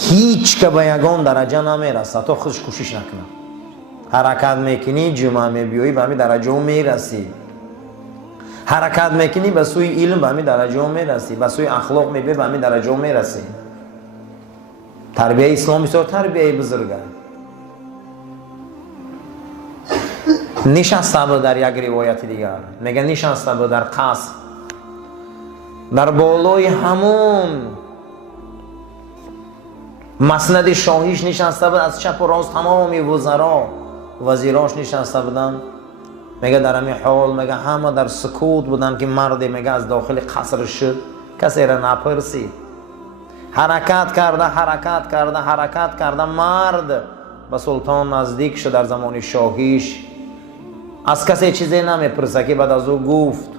هیچ که به یگان درجه نمیرسه تا خودش کوشش نکنه. حرکت میکنی جمعه میبیایی به همین درجه میرسی. حرکت میکنی به سوی علم به همین درجه میرسی، به سوی اخلاق میبیایی به همین درجه میرسی. تربیه اسلام بسیار تربیه بزرگه. نشسته بود در یک روایت دیگر، میگه نشسته بود در قصر، در بالای همون مسند شاهیش نشسته بود، از چپ و راست تمامی وزرا وزیراش نشسته بودن. میگه در همین حال میگه همه در سکوت بودن که مرد میگه از داخل قصر شد، کسی را نپرسید. حرکت کرده مرد به سلطان نزدیک شد در زمان شاهیش. از کسی چیزی نمیپرسه که بعد از او گفت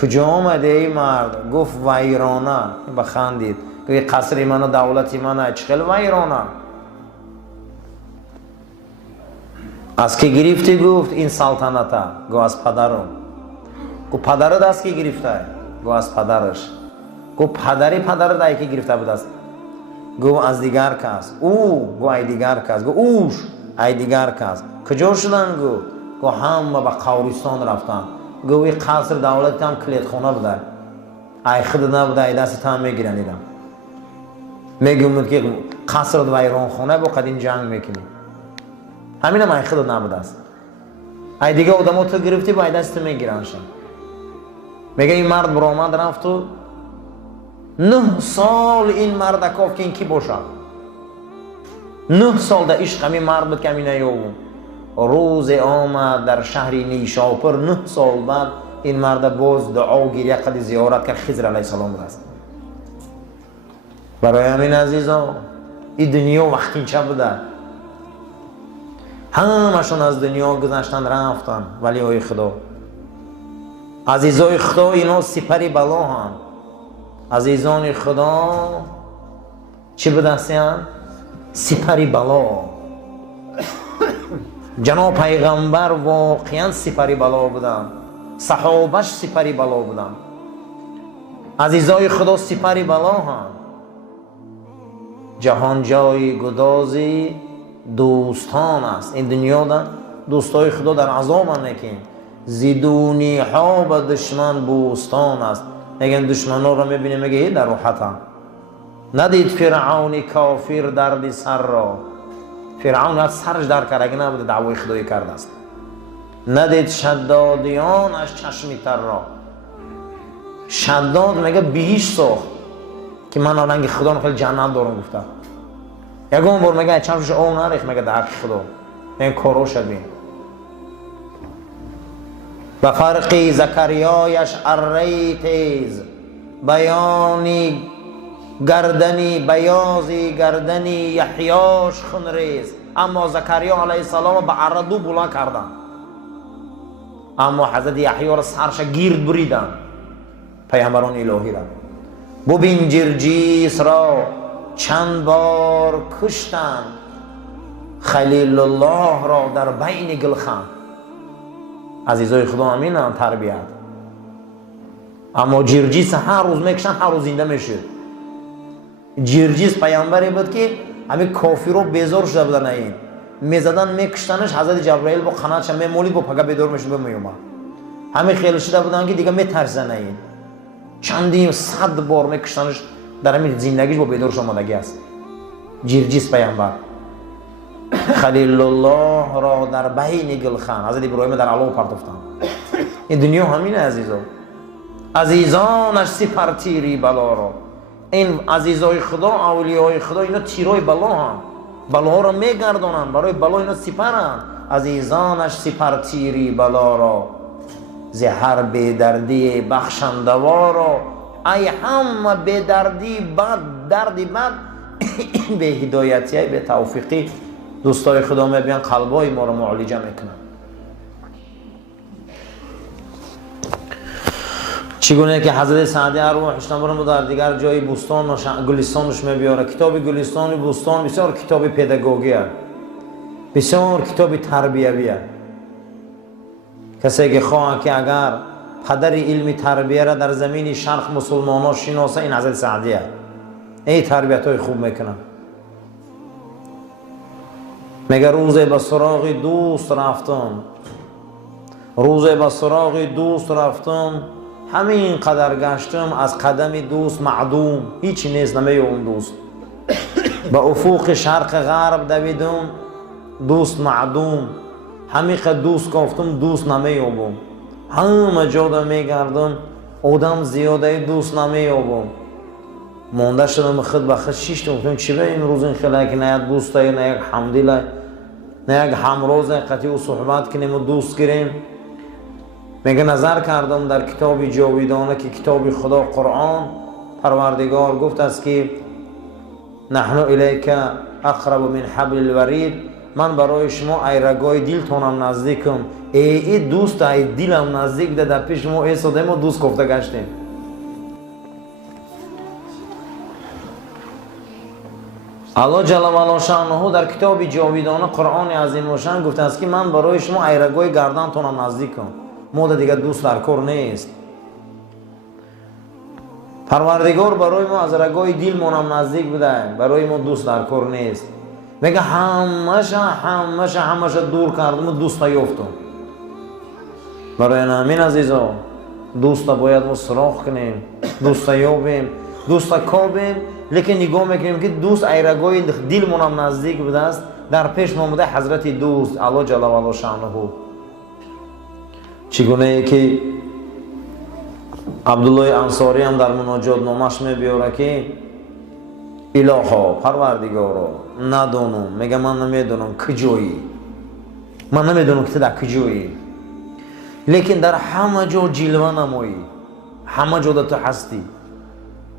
کجا آمده ای مرد؟ گفت ویرانه. بخندید گفت قصر من و دولت من چخیل ویرانه. از کی گرفتی؟ گفت این سلطنته. گفت از پدرم. گفت پدرت از کی گرفته؟ گفت از پدرش. گفت پدرت ای که گرفته بود است؟ گفت از دیگر کس. او گفت ای دیگر کس. گفت اوش ای دیگر کس. کجا شدن؟ گفت همه به قبرستان رفتن. گفت قصر دولت هم کلید خونه بوده، ای خود نبوده، ای دست هم میگیرنیدم. میگم که قصر ویران خونه با قدیم جنگ میکنی، همین هم ای خود نبوده است. ای دیگه آدمو تو گرفتی با ای دست میگیرنشن. میگه این مرد برآمد رفت و 9 سال این مرد کاف که این کی باشه. 9 سال در عشق همین مرد بود که همین نیاوم. روز آمد در شهر نیشاپور 9 سال بعد این مرد باز دعا گیری قد زیارت کرد خضر علیه السلام بود است. برای همین عزیزان این دنیا وقتی چه بوده؟ همشون از دنیا گذشتن رفتن، ولی ای خدا عزیزای خدا اینا سپری بلا هم. عزیزان خدا چی بدستیان؟ سپری بلا. جناب پیغمبر واقعا سپری بلا بودن، صحابش سپری بلا بودن. عزیزای خدا سپری بلا هم. جهان جای گدازی دوستان است. این دنیا در دوستای خدا در عذاب هم نکن. زیدونی ها به دشمن بوستان است. میگن دشمن ها را میبینیم میگه در راحت هم. ندید فرعون کافر درد سر را. فرعون از سرش در کرد اگه نبوده دعوای خدایی کرده است. ندید شدادیان از چشمی تر را. شداد میگه بیش ساخت که من رنگ خدا رو خیلی جنت دارم گفته. یکون بار میگه چشمش اون نریخ میگه در حق خدا. این کارو شد بین. به فرقی زکریایش اره تیز، بیانی گردنی بیازی گردنی یحیاش خونریز. اما زکریا علیه السلام به اره دو بلند کردن، اما حضرت یحیی را سرش گیرد بریدن. پیامبران الهی را ببین جرجیس را چند بار کشتن، خلیل الله را در بین گلخن. عزیزای خدا همین هم تربیت. اما جرجیس هر روز میکشن هر روز زنده میشد. جرجیس پیامبری بود که همین کافر رو بیزار شده بودن. این میزدن میکشتنش، حضرت جبرائیل با قناتش میمولید با پگه بیدار میشد به میومد. همین خیلی شده بودن که دیگه میترسن. این چندین 100 بار میکشتنش، در همین زندگیش با بیدار شدگی است. جرجیس پیامبر خلیل الله را در بین گلخن، حضرت ابراهیم در علا پرتافتن. این دنیا همینه عزیزان. عزیزانش سپر تیری بلا را. این عزیزای خدا، اولیای خدا، اینا تیرای بلا هم. بلا را میگردانن، برای بلا اینا سپرن. عزیزانش سپر تیری بلا را، زهر بیدردی بخشندوارا. ای همه بیدردی بد، دردی بد به هدایتی به توفیقی دوستای خدا میبینن قلبای ما رو معالجه میکنن. چگونه که حضرت سعدی ارواحش نبرم در دیگر جای بوستان و گلستانش میبیاره. کتاب گلستان و بوستان بسیار کتاب پداگوژیه، بسیار کتاب تربیویه. کسی که خواه که اگر پدر علم تربیه را در زمین شرق مسلمان ها شناسه، این حضرت سعدیه. ای تربیت های خوب میکنن. میگه روزی به سراغ دوست رفتم، روزی به سراغ دوست رفتم، همین قدر گشتم از قدم دوست معدوم، هیچی نیست نمی‌یابم دوست. به افق شرق غرب دویدم، دوست معدوم، همین قدر دوست گفتم دوست نمی‌یابم. همه جا میگردم آدم زیاده دوست نمی‌یابم. مونده شدم خود به خود شیش گفتم چی به امروز این خیلی که نه یک دوست نه یک حمدیله نه یک همراز قطعی و صحبت کنیم و دوست گیریم. میگه نظر کردم در کتاب جاویدانه که کتاب خدا قرآن، پروردگار گفت است که نحن الیک اقرب من حبل الورید، من برای شما ایرگای دلتونم نزدیکم. ای دوست ای دلم نزدیک ده در پیش ما ایستاده ما دوست گفته گشتیم. الله جل و علا شأنه در کتاب جاویدانه قرآن عظیم و شأن گفته است که من برای شما ایرگای گردنتونم نزدیکم. ما دیگه دوست در کار نیست. پروردگار برای ما از رگای دلمونم نزدیک بده، برای ما دوست در کار نیست. میگه همشه دور کردم و دوست یافتم. برای همین عزیزا دوست باید ما سراغ کنیم، دوست یابیم، دوست کابیم، لیکن نگاه میکنیم که دوست ایرگای دلمونم نزدیک بده است. در پیش ما بوده حضرت دوست الله جل و علا شأنه. چگونه که عبدالله انصاری هم در مناجات نامش میبیاره که الها پروردگارا ندانم، میگه من نمیدونم کجایی، من نمیدونم که تو در کجایی، لیکن در همه جا جلوه نمایی، همه جا تو هستی،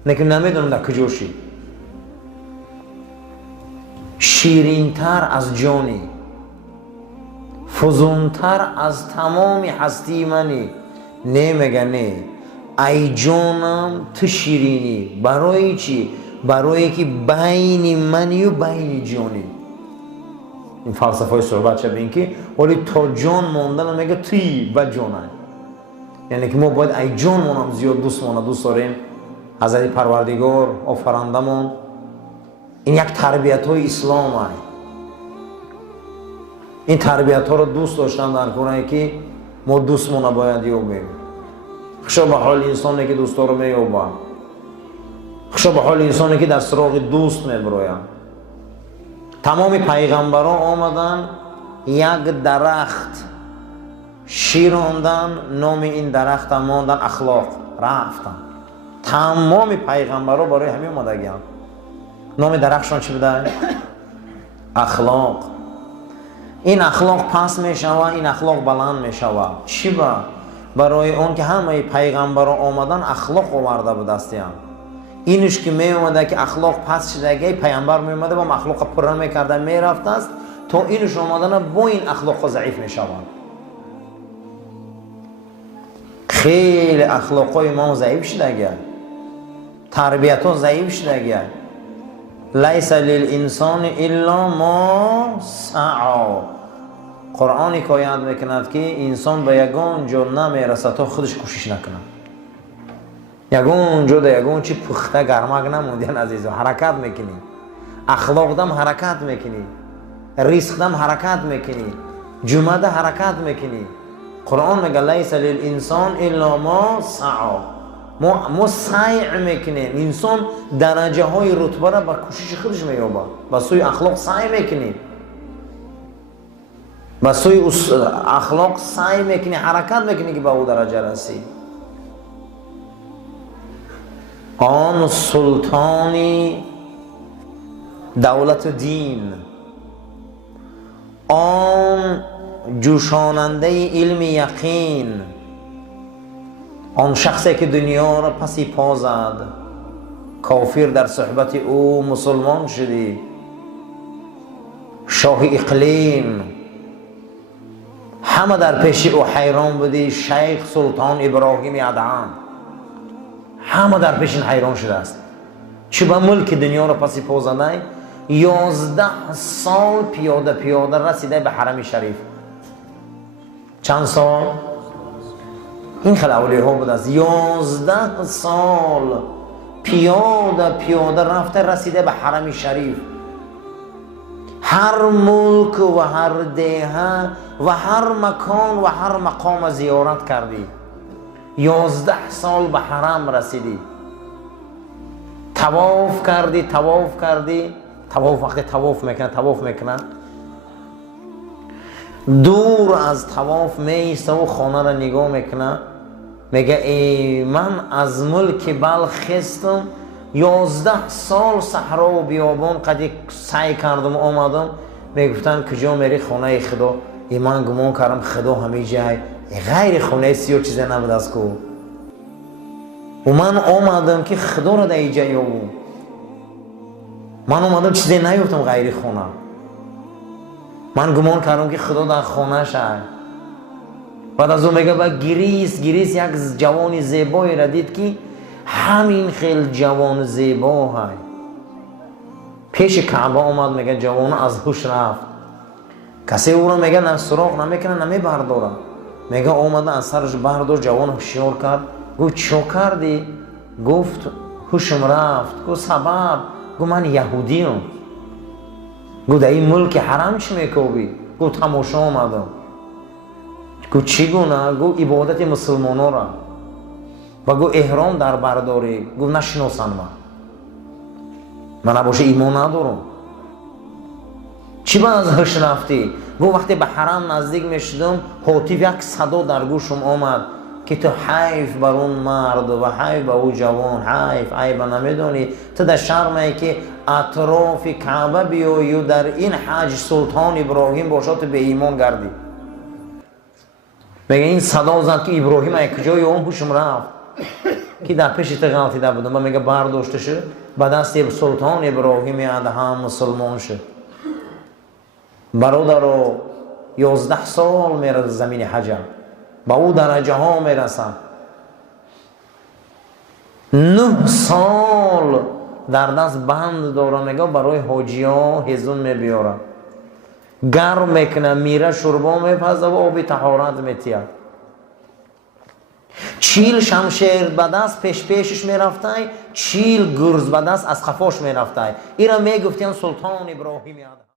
لیکن نمیدونم در کجاشی. شیرینتر از جانی، فزونتر از تمام هستی منی. نمیگه نه ای جانم تو شیرینی. برای چی؟ برای که بین منی و بین جانی. این فلسفه صحبت شد این که ولی تا جان موندن میگه توی و جانه، یعنی که ما باید ای جان مونم زیاد دوست داریم. حضرت پروردگار آفرندمون این یک تربیت های اسلام هست. این تربیت ها رو دوست داشتن در کنه که ما دوستمون باید یابیم. خوشا به حال انسانی که دوستا رو میابه، خوشا به حال انسانی که در سراغ دوست میبرویم. تمام پیغمبران آمدن یک درخت شیراندن، نام این درخت ماندن اخلاق، رفتن. تمام پیغمبران برای همین اومدگیان. نام درختشان چی بوده؟ اخلاق. این اخلاق پس می شود، این اخلاق بلند می شود. چی با؟ برای اون که همه پیغمبران آمدن اخلاق آورده به دستیان. اینش که می اومده که اخلاق پس شدگی، پیغمبر می اومده با اخلاق پره می کرده می رفته است تا اینش آمدن با این اخلاق ضعیف می شود. خیلی اخلاقای ما ضعیف شدگی، تربیت ها ضعیف شدگی. لیس للانسان الا ما سعی. قرآن حکایت میکند که انسان به یگان جا نمیرسه تا خودش کوشش نکنه. یگان جا ده یگان چی پخته گرمک نموندین عزیزو، حرکت میکنی، اخلاق دم حرکت میکنی، رزق دم حرکت میکنی، جمعه ده حرکت میکنی. قرآن میگه لیس للانسان الا ما سعی. ما سعی میکنیم، انسان درجه های رتبه را با کوشش خودش مییابه، با سوی اخلاق سعی میکنیم، با سوی اخلاق سعی میکنی، حرکت میکنی که به او درجه رسی. آن سلطانی دولت و دین، آن جوشاننده علم یقین، آن شخصی که دنیا را پسی پا زد، کافر در صحبت او مسلمان شدی، شاه اقلیم، همه در پیش او حیران بودی. شیخ سلطان ابراهیم ادهم، همه در پیش حیران شده است. چه به ملک دنیا را پسی پا زده، 11 سال پیاده رسیده به حرم شریف. چند سال؟ این خیلی اولیه ها بود است. 11 سال پیاده رفته رسیده به حرم شریف. هر ملک و هر دهه و هر مکان و هر مقام زیارت کردی. 11 سال به حرم رسیدی. طواف کردی. وقتی طواف میکنه دور از طواف میسته و خانه را نگاه میکنه، میگه ای من از ملک بلخ خستم، 11 سال صحرا و بیابان قدی سعی کردم آمدم. میگفتن کجا میری؟ خانه خدا. ای من گمان کردم خدا همه جای، غیر خانه سیو چیزی نبود از کو. و من آمدم که خدا را در اینجا یابم. من آمدم چیزی نیفتم غیر خانه. من گمان کردم که خدا در خانه شد. بعد از اون میگه با گریس یک جوان زیبایی را دید که همین خیلی جوان زیبا های. پیش کعبه آمد، میگه جوان از هوش رفت. کسی او را میگه نه سراغ نمیکنه نمی برداره. میگه آمده از سرش بردار. جوان هوشیار کرد، گفت چو کردی؟ گفت هوشم رفت. گفت سبب؟ گفت من یهودیم. گفت در این ملک حرم چی میکوبی؟ گفت تماشا آمدم. گفت چی گونه؟ گفت عبادت مسلمانان را. و گفت احرام در برداری. گفت نشناسم من نباشه ایمان ندارم. چی با از هش رفتی؟ گفت وقتی به حرم نزدیک میشدم هاتف یک صدا در گوشم آمد که تو حیف بر اون مرد و حیف بر اون جوان، حیف عیب نمیدونی. تو در شرمه که اطراف کعبه بیایی و در این حج سلطان ابراهیم باشد به ایمان گردی. میگه این صدا زد که ابراهیم ای کجای اون هوشم رفت که در پیش غلطی ده بودم. و میگه برداشته شد به دست سلطان ابراهیم ادهم مسلمان شد. برادر 11 سال میره زمین حج، با او درجه ها میرسه. 9 سال در دست بند داره. میگه برای حاجی ها هزون میبیاره، گرم میکنه، میره شربا میپزه و آبی طهارت میتیه. 40 شمشیر به دست پیشش میرفته، 40 گرز به دست از خفاش میرفته. ایرا میگفتیم سلطان ابراهیم